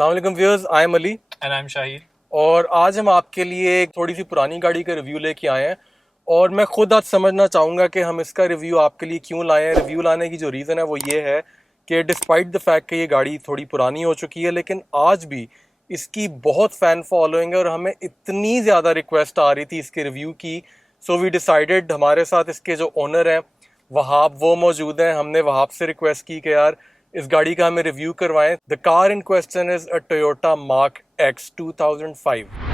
अस्सलाम वालेकुम viewers, I am Ali and I am Shahid. और आज हम आपके लिए एक थोड़ी सी पुरानी गाड़ी का रिव्यू लेके आए हैं। और मैं खुद आज समझना चाहूँगा कि हम इसका रिव्यू आपके लिए क्यों लाए हैं। रिव्यू लाने की जो रीज़न है वो ये है कि डिस्पाइट द फैक्ट कि ये गाड़ी थोड़ी पुरानी हो चुकी है, लेकिन आज भी इसकी बहुत फ़ैन फॉलोइंग है और हमें इतनी ज़्यादा रिक्वेस्ट आ रही थी इसके रिव्यू की। सो वी डिसाइडेड, हमारे साथ इसके जो ओनर हैं वहाब वो मौजूद हैं। हमने वहाब से रिक्वेस्ट की कि यार इस गाड़ी का हमें रिव्यू करवाएं। The car in question is a Toyota mark x 2005।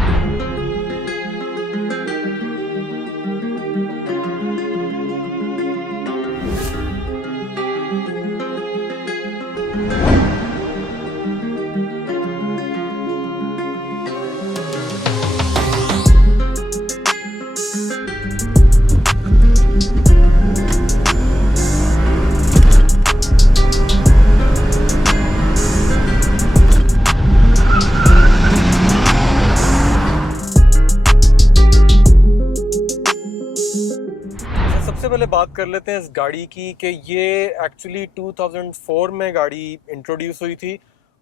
सबसे पहले बात कर लेते हैं इस गाड़ी की कि ये एक्चुअली 2004 में गाड़ी इंट्रोड्यूस हुई थी।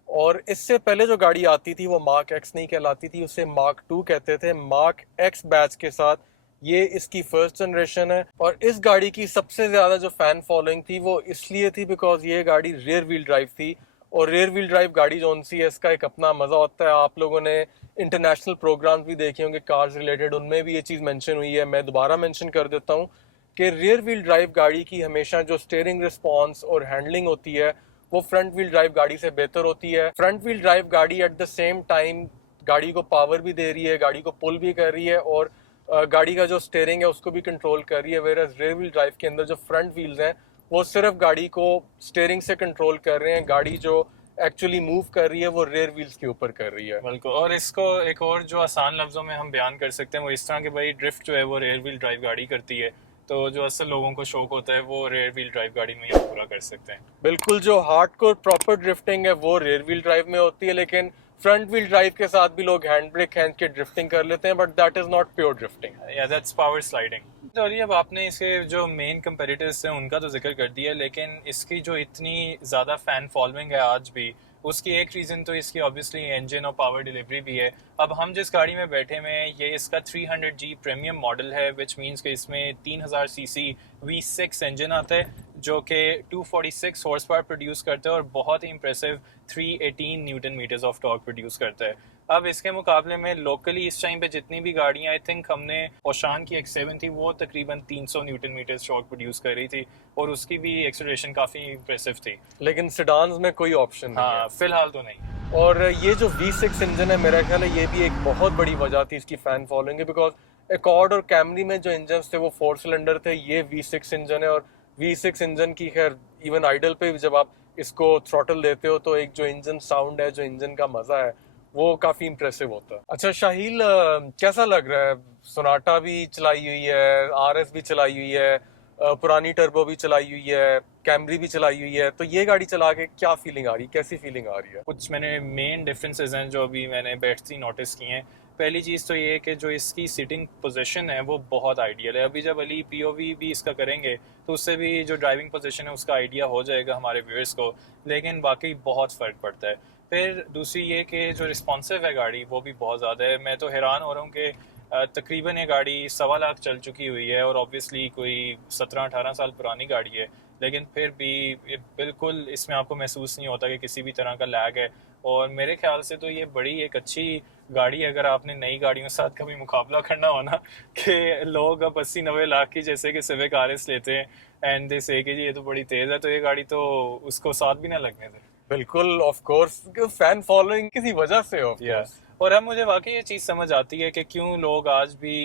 और इससे पहले जो गाड़ी आती थी वो मार्क एक्स नहीं कहलाती थी, उसे मार्क टू कहते थे। मार्क एक्स बैच के साथ ये इसकी फर्स्ट जनरेशन है। और इस गाड़ी की सबसे ज़्यादा जो फ़ैन फॉलोइंग थी वो इसलिए थी बिकॉज ये गाड़ी रियर व्हील ड्राइव थी। और रियर व्हील ड्राइव गाड़ी जो सी है इसका एक अपना मज़ा होता है। आप लोगों ने इंटरनेशनल प्रोग्राम्स भी देखे होंगे कार्स रिलेटेड, उनमें भी ये चीज़ मेंशन हुई है। मैं दोबारा मेंशन कर देता हूँ कि रियर व्हील ड्राइव गाड़ी की हमेशा जो स्टीयरिंग रिस्पॉन्स और हैंडलिंग होती है वो फ्रंट व्हील ड्राइव गाड़ी से बेहतर होती है। फ्रंट व्हील ड्राइव गाड़ी एट द सेम टाइम गाड़ी को पावर भी दे रही है, गाड़ी को पुल भी कर रही है और गाड़ी का जो स्टीयरिंग है उसको भी कंट्रोल कर रही है। वेरएज रियर व्हील ड्राइव के अंदर जो फ्रंट व्हील्स हैं वो सिर्फ गाड़ी को स्टीयरिंग से कंट्रोल कर रहे हैं, गाड़ी जो एक्चुअली मूव कर रही है वो रियर व्हील्स के ऊपर कर रही है। बिल्कुल। और इसको एक और जो आसान लफ्जों में हम बयान कर सकते हैं वो इस तरह के भाई ड्रिफ्ट जो है वो रियर व्हील ड्राइव गाड़ी करती है, तो जो असल लोगों को शौक होता है वो रियर व्हील ड्राइव गाड़ी में ही पूरा कर सकते हैं। बिल्कुल, जो हार्डकोर प्रॉपर ड्रिफ्टिंग है वो रियर व्हील ड्राइव में होती है, लेकिन फ्रंट व्हील ड्राइव के साथ भी लोग हैंड ब्रेक खींच के ड्रिफ्टिंग कर लेते हैं, but that is not pure drifting. या दैट्स पावर स्लाइडिंग। चलिए, अब आपने इसके जो मेन कंपेटिटर्स हैं उनका तो जिक्र कर दिया, लेकिन इसकी जो इतनी ज़्यादा फ़ैन फॉलोइंग है आज भी, उसकी एक रीज़न तो इसकी ऑब्वियसली इंजन और पावर डिलीवरी भी है। अब हम जिस गाड़ी में बैठे हुए हैं ये इसका 300G प्रीमियम मॉडल है, विच मीन्स कि इसमें 3000 सीसी V6 इंजन आता है जो कि 246 हॉर्स पावर प्रोड्यूस करता है और बहुत ही impressive 318 newton metres of torque produce करता है। अब इसके मुकाबले में लोकली इस टाइम पे जितनी भी गाड़ियां, आई थिंक हमने ओशान की X7 थी, वो तकरीबन 300 न्यूटन मीटर्स टॉर्क प्रोड्यूस कर रही थी और उसकी भी एक्सेलरेशन काफ़ी इंप्रेसिव थी। लेकिन सेडान्स में कोई ऑप्शन नहीं है। हाँ, फिलहाल तो नहीं। और ये जो V6 इंजन है मेरा ख्याल है ये भी एक बहुत बड़ी वजह थी इसकी फैन फॉलोइंग है, बिकॉज एकॉर्ड और कैमरी में जो इंजन थे वो 4 सिलेंडर थे, ये V6 इंजन है। और V6 इंजन की खैर इवन आइडल पे जब आप इसको थ्रॉटल देते हो तो एक जो इंजन साउंड है, जो इंजन का मजा है वो काफी इंप्रेसिव होता है। अच्छा शाहिल, कैसा लग रहा है? सोनाटा भी चलाई हुई है, RS भी चलाई हुई है, पुरानी टर्बो भी चलाई हुई है, कैमरी भी चलाई हुई है, तो ये गाड़ी चला के क्या फीलिंग आ रही है, कैसी फीलिंग आ रही है? कुछ मैंने मेन डिफरेंसेस हैं जो अभी मैंने बैठती नोटिस किए हैं। पहली चीज़ तो ये है कि जो इसकी सीटिंग पोजीशन है वो बहुत आइडियल है। अभी जब अली पीओवी भी इसका करेंगे तो उससे भी जो ड्राइविंग पोजीशन है उसका आइडिया हो जाएगा हमारे व्यूअर्स को, लेकिन वाकई बहुत फ़र्क पड़ता है। फिर दूसरी ये कि जो रिस्पॉन्सिव है गाड़ी वो भी बहुत ज़्यादा है। मैं तो हैरान हो रहा हूँ कि तकरीबन ये गाड़ी 1.25 लाख चल चुकी हुई है और ऑब्वियसली कोई 17-18 साल पुरानी गाड़ी है, लेकिन फिर भी बिल्कुल इसमें आपको महसूस नहीं होता कि किसी भी तरह का लैग है। और मेरे ख्याल से तो ये बड़ी एक अच्छी गाड़ी है अगर आपने नई गाड़ियों के साथ कभी मुकाबला करना हो ना, कि लोग अब 80-90 लाख की जैसे कि सिविक RS लेते हैं एंड दे से कि जी ये तो बड़ी तेज़ है, तो ये गाड़ी तो उसको साथ भी ना लगने दे। बिल्कुल, ऑफ कोर्स फैन फॉलोइंग किसी वजह से ऑफ कोर्स। और अब मुझे वाकई ये चीज़ समझ आती है कि क्यों लोग आज भी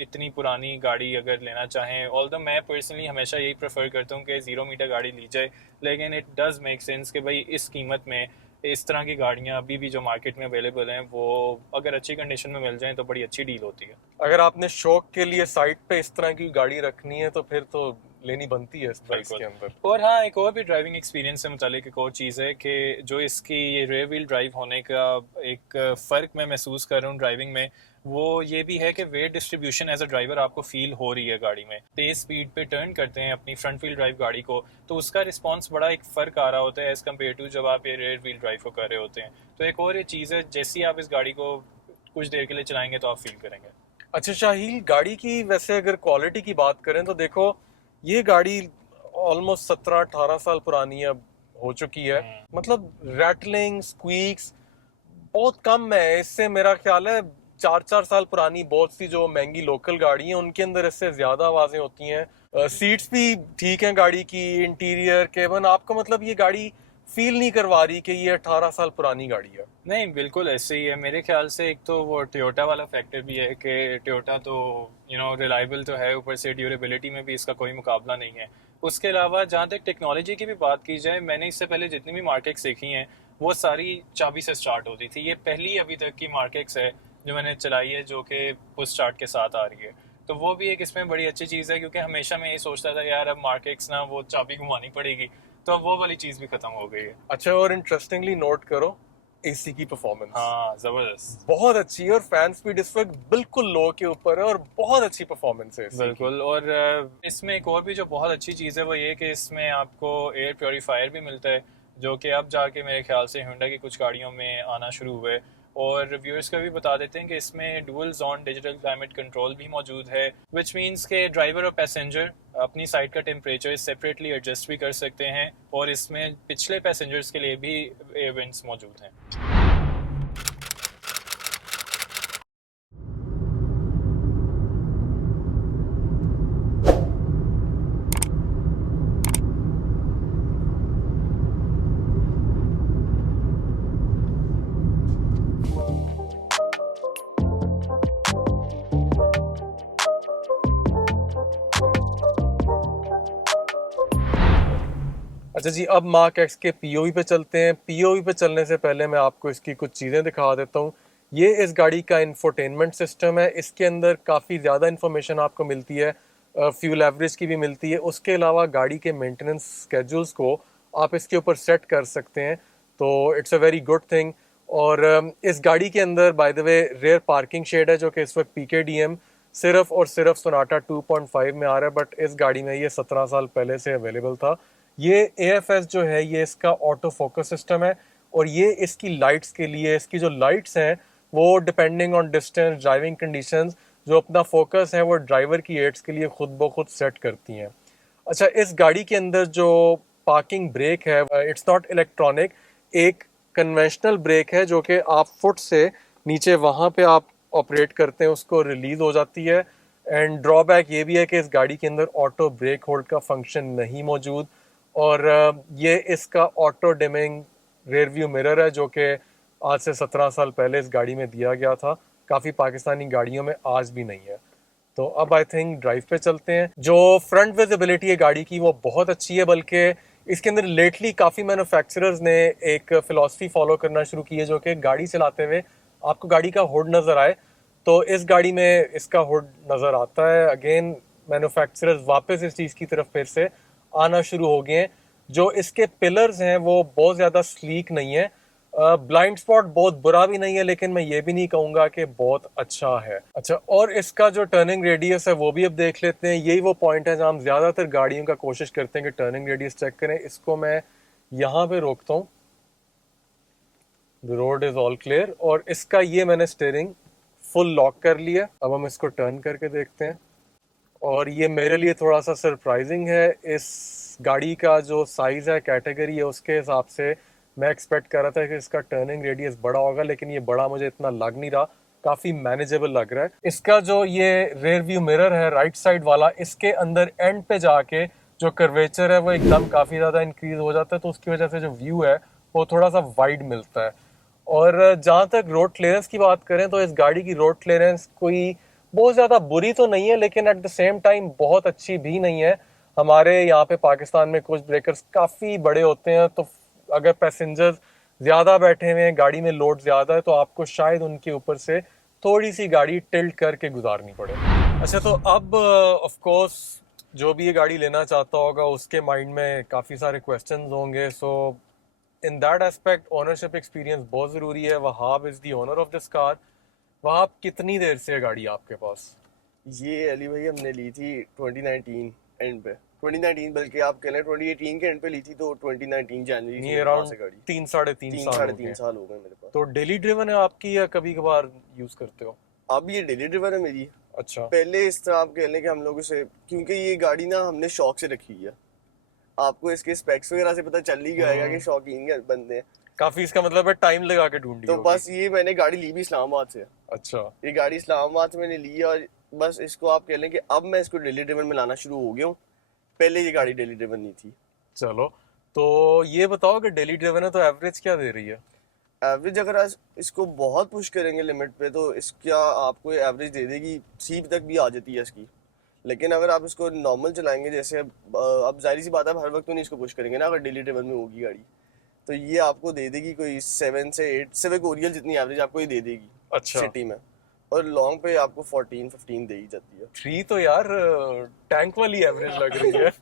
इतनी पुरानी गाड़ी अगर लेना चाहें। ऑल्दो मैं पर्सनली हमेशा यही प्रेफर करता हूँ कि 0 मीटर गाड़ी ली जाए, लेकिन इट डज़ मेक सेंस कि भाई इस कीमत में इस तरह की गाड़ियाँ अभी भी जो मार्केट में अवेलेबल हैं वो अगर अच्छी कंडीशन में मिल जाएं तो बड़ी अच्छी डील होती है। अगर आपने शौक के लिए साइड पे इस तरह की गाड़ी रखनी है तो फिर तो लेनी बनती है इस प्राइस बिल्कुल। के अंदर। और हाँ, एक और भी ड्राइविंग एक्सपीरियंस से मुतालिक एक और चीज़ है कि जो इसकी ये रेयर व्हील ड्राइव होने का एक फ़र्क मैं महसूस कर रहा हूँ ड्राइविंग में, वो ये भी है कि weight distribution as a driver आपको फील हो रही है गाड़ी में। तेज़ स्पीड पे टर्न करते हैं अपनी फ्रंट व्हील ड्राइव गाड़ी को, तो उसका रिस्पॉन्स बड़ा एक फ़र्क आ रहा होता है एज़ कम्पेयर टू जब आप ये रेयर व्हील ड्राइव को कर रहे होते हैं। तो एक और ये चीज़ है, जैसे ही आप इस गाड़ी को कुछ देर के लिए चलाएंगे तो आप फील करेंगे। अच्छा शाहिल, गाड़ी की वैसे अगर क्वालिटी की बात करें तो देखो, ये गाड़ी ऑलमोस्ट 17-18 साल पुरानी अब हो चुकी है। मतलब रैटलिंग स्क्वीक्स बहुत कम है इससे। मेरा ख्याल है 4-4 साल पुरानी बहुत सी जो महंगी लोकल गाड़ी हैं उनके अंदर इससे ज्यादा आवाजें होती हैं। सीट्स भी ठीक हैं गाड़ी की, इंटीरियर केबिन, आपको मतलब ये गाड़ी फील नहीं करवा रही कि ये 18 साल पुरानी गाड़ी है। नहीं, बिल्कुल ऐसे ही है मेरे ख्याल से। एक तो वो टोयोटा वाला फैक्टर भी है कि टोयोटा तो रिलायबल तो है, ऊपर से ड्यूरेबिलिटी में भी इसका कोई मुकाबला नहीं है। उसके अलावा जहाँ तक टेक्नोलॉजी की भी बात की जाए, मैंने इससे पहले जितनी भी मार्केट्स देखी हैं वो सारी चाबी से स्टार्ट होती थी। ये पहली अभी तक की मार्केट्स है जो मैंने चलाई है जो कि पुश स्टार्ट के साथ आ रही है। तो वो भी एक इसमें बड़ी अच्छी चीज़ है, क्योंकि हमेशा मैं ये सोचता था यार अब मार्केट्स ना वो चाबी घुमानी पड़ेगी, तो अब वो वाली चीज़ भी ख़त्म हो गई है। अच्छा, और इंटरेस्टिंगली नोट करो, एसी की परफॉर्मेंस हाँ, ज़बरदस्त। बहुत अच्छी है और फैन स्पीड इस वक्त बिल्कुल लो के ऊपर है और बहुत अच्छी परफॉर्मेंस है AC की। बिल्कुल। और इसमें एक और भी जो बहुत अच्छी चीज़ है वो ये कि इसमें आपको एयर प्योरीफायर भी मिलता है, जो कि अब जाके मेरे ख्याल से होंडा की कुछ गाड़ियों में आना शुरू हुए। और रिव्यूअर्स का भी बता देते हैं कि इसमें dual zone digital climate control भी मौजूद है, विच मीन्स के ड्राइवर और पैसेंजर अपनी साइड का टेम्परेचर सेपरेटली एडजस्ट भी कर सकते हैं, और इसमें पिछले पैसेंजर्स के लिए भी एयर वेंट्स मौजूद हैं। अच्छा जी, अब मार्क एक्स के पीओवी पे चलते हैं। पीओवी पे चलने से पहले मैं आपको इसकी कुछ चीज़ें दिखा देता हूँ। ये इस गाड़ी का इंफोटेनमेंट सिस्टम है। इसके अंदर काफ़ी ज़्यादा इन्फॉर्मेशन आपको मिलती है, फ्यूल एवरेज की भी मिलती है। उसके अलावा गाड़ी के मेंटेनेंस स्केड्यूल्स को आप इसके ऊपर सेट कर सकते हैं, तो it's a very good thing. और इस गाड़ी के अंदर by the way rare parking shed है, जो कि इस वक्त PKDM सिर्फ और सिर्फ सोनाटा 2.5 में आ रहा है, बट इस गाड़ी में ये 17 साल पहले से अवेलेबल था। ये AFS जो है ये इसका ऑटो फोकस सिस्टम है, और ये इसकी लाइट्स के लिए, इसकी जो लाइट्स हैं वो depending on distance, driving conditions, जो अपना फोकस है वो ड्राइवर की एड्स के लिए खुद ब खुद सेट करती हैं। अच्छा, इस गाड़ी के अंदर जो पार्किंग ब्रेक है इट्स नॉट इलेक्ट्रॉनिक, एक कन्वेंशनल ब्रेक है जो कि आप फुट से नीचे वहाँ पे आप ऑपरेट करते हैं उसको रिलीज हो जाती है। एंड ड्रॉबैक ये भी है कि इस गाड़ी के अंदर ऑटो ब्रेक होल्ड का फंक्शन नहीं मौजूद। और ये इसका auto dimming rear view mirror है, जो कि आज से 17 साल पहले इस गाड़ी में दिया गया था। काफ़ी पाकिस्तानी गाड़ियों में आज भी नहीं है। तो अब आई थिंक ड्राइव पे चलते हैं। जो फ्रंट विजिबिलिटी है गाड़ी की वो बहुत अच्छी है, बल्कि इसके अंदर लेटली काफ़ी मैन्युफैक्चरर्स ने एक फिलॉसफी फॉलो करना शुरू की है, जो कि गाड़ी चलाते हुए आपको गाड़ी का हुड नज़र आए। तो इस गाड़ी में इसका हुड नज़र आता है। अगेन मैन्युफैक्चरर्स वापस इस चीज़ की तरफ फिर से आना शुरू हो गए हैं। जो इसके पिलर्स हैं वो बहुत ज़्यादा स्लीक नहीं है। ब्लाइंड स्पॉट बहुत बुरा भी नहीं है, लेकिन मैं ये भी नहीं कहूँगा कि बहुत अच्छा है। अच्छा, और इसका जो टर्निंग रेडियस है वो भी अब देख लेते हैं। यही वो पॉइंट है जहाँ हम ज़्यादातर गाड़ियों का कोशिश करते हैं कि टर्निंग रेडियस चेक करें। इसको मैं यहाँ पे रोकता हूँ, the road is all clear, और इसका ये मैंने स्टीयरिंग फुल लॉक कर लिया। अब हम इसको टर्न करके देखते हैं, और ये मेरे लिए थोड़ा सा सरप्राइजिंग है। इस गाड़ी का जो साइज़ है, कैटेगरी है, उसके हिसाब से मैं एक्सपेक्ट कर रहा था कि इसका टर्निंग रेडियस बड़ा होगा, लेकिन ये बड़ा मुझे इतना लग नहीं रहा। काफ़ी मैनेजेबल लग रहा है। इसका जो ये रेयर व्यू मिरर है राइट साइड वाला, इसके अंदर एंड पे जाके जो कर्वेचर है वो एकदम काफ़ी ज़्यादा इंक्रीज हो जाता है, तो उसकी वजह से जो व्यू है वो थोड़ा सा वाइड मिलता है। और जहाँ तक रोड क्लियरेंस की बात करें तो इस गाड़ी की रोड क्लियरेंस कोई बहुत ज़्यादा बुरी तो नहीं है, लेकिन एट द सेम टाइम बहुत अच्छी भी नहीं है। हमारे यहाँ पे पाकिस्तान में कुछ ब्रेकर्स काफ़ी बड़े होते हैं, तो अगर पैसेंजर्स ज़्यादा बैठे हुए हैं, गाड़ी में लोड ज़्यादा है, तो आपको शायद उनके ऊपर से थोड़ी सी गाड़ी टिल्ट करके गुजारनी पड़े। अच्छा, तो अब ऑफ कोर्स जो भी ये गाड़ी लेना चाहता होगा उसके माइंड में काफ़ी सारे क्वेश्चंस होंगे, so in that aspect ownership experience बहुत ज़रूरी है। Wahab is the owner of this car. Wahab, कितनी देर से है गाड़ी आपके पास? ये अली भाई हमने ली थी 2019 एंड पे, 2019 बल्कि आप कह लें 2018 के एंड पे ली थी, तो 2019 जनवरी से ये मेरे पास अराउंड है गाड़ी। 3 साढ़े 3 तीन साल साढ़े हो तीन गए। साल हो गए मेरे पास। तो डेली ड्रिवन है आपकी या कभी कभार यूज़ करते हो? अब ये डेली ड्रिवर है मेरी। अच्छा। पहले इस तरह आप कह लें कि हम लोग इसे, क्योंकि ये गाड़ी ना हमने शौक से रखी है, आपको इसके स्पेक्स वगैरह से पता चल ही जाएगा कि शौकीन बंदे हैं। काफ़ी, इसका मतलब है टाइम लगा के ढूंढी तो होगी। बस ये मैंने गाड़ी ली भी इस्लामाबाद से। अच्छा। ये गाड़ी इस्लामाबाद से मैंने ली है, और बस इसको आप कह लें कि अब मैं इसको डेली ड्रिवन में लाना शुरू हो गया हूँ। पहले ये गाड़ी डेली ड्रिवन नहीं थी। चलो, तो ये बताओ कि डेली ड्रिवन है तो एवरेज क्या दे रही है? एवरेज अगर आप इसको बहुत पुश करेंगे लिमिट पे, तो इसका आपको एवरेज दे देगी 3 तक भी आ जाती है इसकी। लेकिन अगर आप इसको नॉर्मल चलाएंगे, जैसे अब जाहिर सी बात है, हर वक्त तो नहीं इसको पुश करेंगे ना, अगर डेली ड्रिवन में होगी गाड़ी, तो ये आपको दे देगी कोई 7 से 8 सिविक ओरियल जितनी एवरेज आपको ये दे देगी अच्छा। सिटी में। और लॉन्ग पे आपको 14-15 दे ही जाती है। 3 तो यार टैंक वाली एवरेज लग रही है।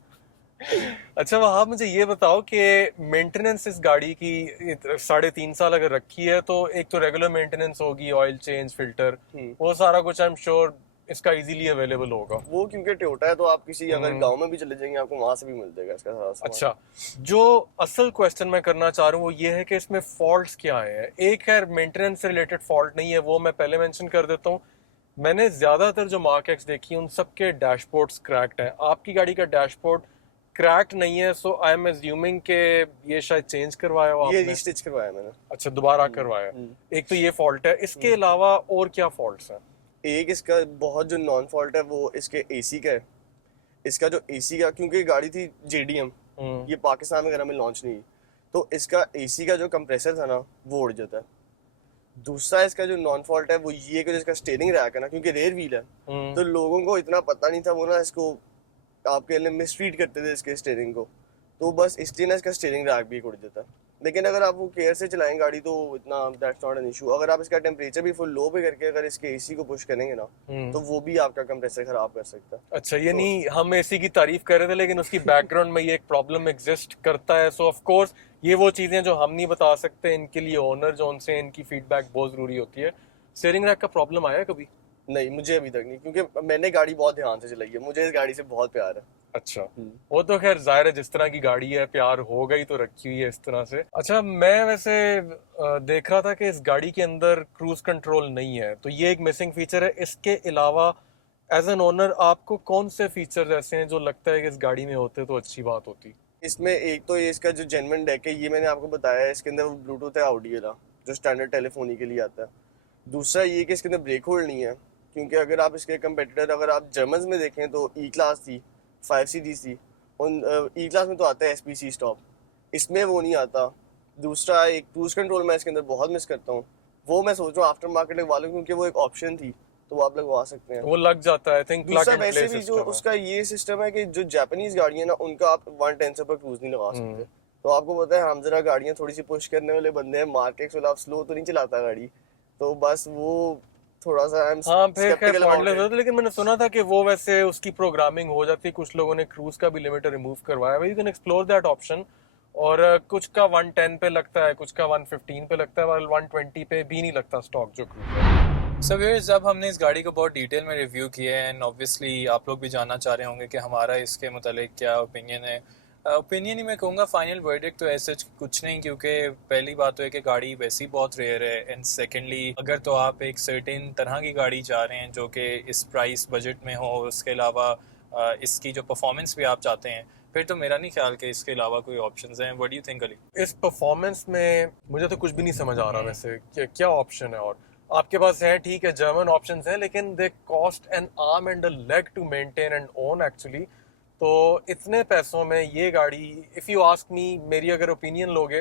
अच्छा, वहाँ मुझे ये बताओ कि मेंटेनेंस इस गाड़ी की 3.5 साल अगर रखी है, तो एक तो रेगुलर मेंटेनेंस होगी, ऑयल चेंज, फिल्टर, वो सारा कुछ आई एम श्योर इसका इजीली अवेलेबल होगा। वो क्योंकि टोयोटा है, तो आप किसी अगर गांव में भी चले जाएंगे आपको वहां से भी मिल जाएगा इसका सारा सामान। अच्छा, जो असल क्वेश्चन मैं करना चाह रहा हूँ वो ये है कि इसमें फॉल्ट्स क्या हैं। एक है मेंटेनेंस से रिलेटेड फॉल्ट नहीं है, वो मैं पहले मेंशन कर देता हूँ। मैंने ज्यादातर जो मार्क देखी उन सबके डैशबोर्ड्स क्रैक्ड हैं। आपकी गाड़ी का डैशबोर्ड क्रैक्ड नहीं है, सो आई एम एज्यूमिंग के ये शायद चेंज करवाया हो ये आपने। रीस्टिच करवाया मैंने। अच्छा, दोबारा करवाया। एक तो ये फॉल्ट है, इसके अलावा और क्या फॉल्ट्स हैं? एक इसका बहुत जो नॉन फॉल्ट है वो इसके एसी का है। इसका जो एसी का, क्योंकि ये गाड़ी थी जेडीएम, ये पाकिस्तान वगैरह में लॉन्च नहीं हुई, तो इसका एसी का जो कंप्रेसर था ना वो उड़ जाता है। दूसरा इसका जो नॉन फॉल्ट है वो ये कि जिसका स्टीयरिंग रैक है ना, क्योंकि रेयर व्हील है, तो लोगों को इतना पता नहीं था, वो ना इसको आपके लिए मिसट्रीट करते थे इसके स्टीयरिंग को, तो बस इसलिए ना इसका स्टीयरिंग रैक भी उड़ जाता है। लेकिन अगर आप वो केयर से चलाएं गाड़ी तो इतना दैट्स नॉट एन इशू। अगर आप इसका टेम्परेचर भी फुल लो पे करके अगर इसके एसी को पुश करेंगे ना, तो वो भी आपका कंप्रेसर खराब कर सकता है। अच्छा, ये नहीं हम एसी की तारीफ कर रहे थे, लेकिन उसकी बैकग्राउंड में ये एक प्रॉब्लम एग्जिस्ट करता है। सो ऑफ कोर्स ये वो चीजें जो हम नहीं बता सकते, इनके लिए ओनर जो उनसे इनकी फीडबैक बहुत जरूरी होती है। स्टीयरिंग रैक का प्रॉब्लम आया कभी? नहीं, मुझे अभी तक नहीं, क्योंकि मैंने गाड़ी बहुत ध्यान से चलाई है, मुझे इस गाड़ी से बहुत प्यार है। अच्छा, वो तो खैर जाहिर है, जिस तरह की गाड़ी है प्यार होगा ही, तो रखी हुई है इस तरह से। अच्छा, मैं वैसे देख रहा था कि इस गाड़ी के अंदर क्रूज कंट्रोल नहीं है, तो ये एक मिसिंग फीचर है। इसके अलावा एज एन ओनर आपको कौन से फीचर्स ऐसे हैं जो लगता है कि इस गाड़ी में होते तो अच्छी बात होती? इसमें एक तो ये इसका जो जेन्युइन डेक है, ये मैंने आपको बताया है, इसके अंदर वो ब्लूटूथ है ऑडियो का जो स्टैंडर्ड टेलीफोनी के लिए आता है। दूसरा ये कि इसके अंदर ब्रेक होल्ड नहीं है, क्योंकि अगर आप इसके कंपेटिटर अगर आप जर्मन में देखें तो ई क्लास थी, 5 सीरीज थी, उन ई क्लास में तो आता है एसपीसी स्टॉप, इसमें वो नहीं आता। दूसरा एक क्रूज कंट्रोल मैं इसके अंदर बहुत मिस करता हूँ, वो मैं सोच रहा हूँ आफ्टर मार्केट लगवा लूँ, क्योंकि वो एक ऑप्शन थी, तो वो आप लगवा सकते हैं, वो लग जाता है आई थिंक। दूसरा वैसे भी जो उसका ये सिस्टम है कि जो जापानीज गाड़ी है ना, उनका आप 110 से पर क्रूज नहीं लगा सकते। तो आपको पता है हम जरा गाड़ियां थोड़ी सी पुश करने वाले बंदे हैं, मार्केट वाला स्लो तो नहीं चलाता गाड़ी, तो बस वो थोड़ा सा हाँ, फिर खैर पॉइंटलेस होता है। लेकिन मैंने सुना था कि वो वैसे उसकी प्रोग्रामिंग हो जाती है, कुछ लोगों ने क्रूज का भी लिमिटर रिमूव करवाया है। You can explore that option. और कुछ का 110 पे लगता है, कुछ का 115 पे लगता है, और 120 पे भी नहीं लगता स्टॉक जो क्रूज है। सो व्यूअर्स, जब हमने इस गाड़ी को बहुत डिटेल में रिव्यू किया है, एंड ऑब्वियसली आप लोग भी जानना चाह रहे होंगे कि हमारा इसके मुतालिक क्या ओपिनियन है। ओपिनियन ही मैं कहूँगा, फाइनल वर्डिक्ट तो ऐसे कुछ नहीं, क्योंकि पहली बात तो है कि गाड़ी वैसी बहुत रेयर है, एंड सेकेंडली अगर तो आप एक सर्टेन तरह की गाड़ी चाह रहे हैं जो कि इस प्राइस बजट में हो, उसके अलावा इसकी जो परफॉर्मेंस भी आप चाहते हैं, फिर तो मेरा नहीं ख्याल कि इसके अलावा कोई ऑप्शंस हैं। What do you think Ali? इस परफॉर्मेंस में मुझे तो कुछ भी नहीं समझ आ रहा वैसे क्या ऑप्शन है। और आपके पास है, ठीक है, जर्मन ऑप्शंस हैं, लेकिन they cost an arm and a leg to maintain and own actually. तो इतने पैसों में ये गाड़ी, इफ़ यू आस्क मी, मेरी अगर ओपिनियन लोगे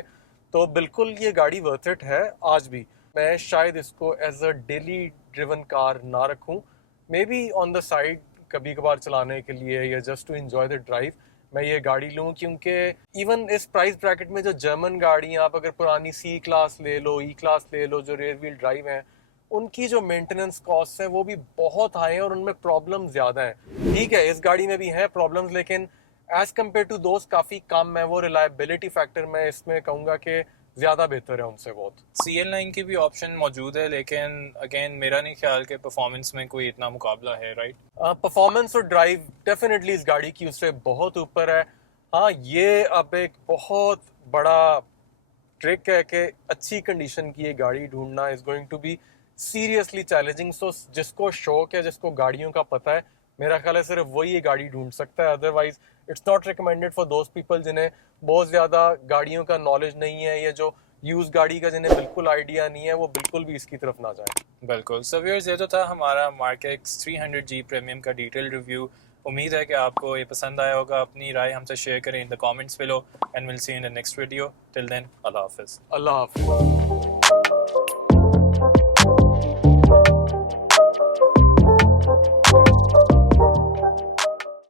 तो बिल्कुल ये गाड़ी वर्थ इट है आज भी। मैं शायद इसको as a daily driven car ना रखूं, may be on the side कभी कभार चलाने के लिए या just to enjoy the drive मैं ये गाड़ी लूं। क्योंकि इवन इस प्राइस ब्रैकेट में जो जर्मन गाड़ियां, आप अगर पुरानी सी क्लास ले लो, ई क्लास ले लो, जो रेयर व्हील ड्राइव हैं, उनकी जो मेंटेनेंस कॉस्ट है वो भी बहुत हाई है और उनमें प्रॉब्लम ज्यादा है। ठीक है, इस गाड़ी में भी है प्रॉब्लम्स, लेकिन एज कम्पेयर टू दोस्त काफी कम है। वो रिलायबिलिटी फैक्टर मैं इसमें कहूंगा कि ज्यादा बेहतर है उनसे बहुत। CL9 की भी ऑप्शन मौजूद है, लेकिन अगेन मेरा नहीं ख्याल कि परफॉर्मेंस में कोई इतना मुकाबला है, राइट? परफॉर्मेंस और ड्राइव डेफिनेटली इस गाड़ी की उससे बहुत ऊपर है। हाँ, ये अब एक बहुत बड़ा ट्रिक है कि अच्छी कंडीशन की ये गाड़ी ढूंढना is going to be seriously challenging. So जिसको शौक है, जिसको गाड़ियों का पता है, मेरा ख्याल है सिर्फ वही ये गाड़ी ढूंढ सकता है। Otherwise it's not recommended for those people जिन्हें बहुत ज्यादा गाड़ियों का नॉलेज नहीं है, या जो यूज गाड़ी का जिन्हें बिल्कुल आइडिया नहीं है, वो बिल्कुल भी इसकी तरफ ना जाए। बिल्कुल। सो व्यूअर्स, ये तो था हमारा markx 300G प्रीमियम का डिटेल रिव्यू। उम्मीद है कि आपको ये पसंद आया होगा। अपनी राय हमसे शेयर करें in the comments below, and will see you in the next video. Till then, अल्लाह हाफिज़। अल्लाह हाफिज़।